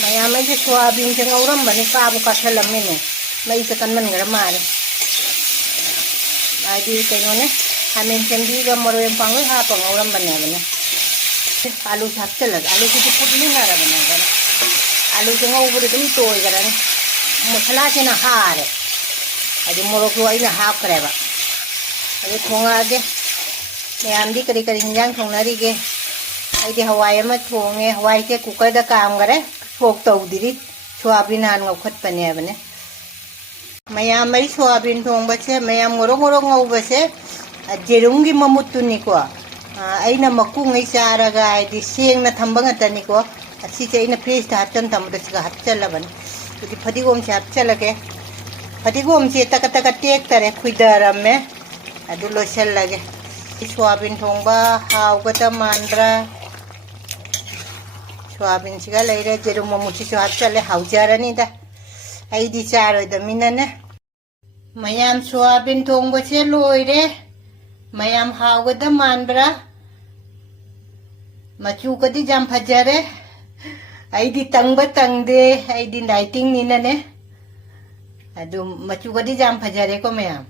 Maya may soybean sa ngauram ba ni kabu kasalam ni may isa kan man ngara mare adi kayo ne hamin sendi ga maro yang pangu ha pa ngauram ba ne alu saktel alu ki putli ngara ba ne alu ke ngau buru dum toy gara ne masala ke na hare adi moro ko ai na ha kare ba adi thonga de mayam di kari kari hinjang thongnari ge ai di hawai ma thonge hawai ke cooker da kam gare phok tawdiri soybean han ngokhat pane bane mayam mai soybean thongba se mayam ngoro ngoro ngauba se jerungi mamutuni ko aina maku ngai charaga ai seng na thamba ngatani ko asi che ina freeze ta hapchan thamda siga hapchala ban udi phadigom se hapchalage phadigom se taka tek tare khuidaram me adu losel lage soybean thongba hawgata mandra soybean siga leire jerum mamuchi so hapchale hawjarani da ai di charo da minane mayam soybean thongba se loire mayam hawgata mandra machu kadi jam phajare ai di tangba tangde ai di lighting ni na ne adu machu kadi jam phajare ko mayam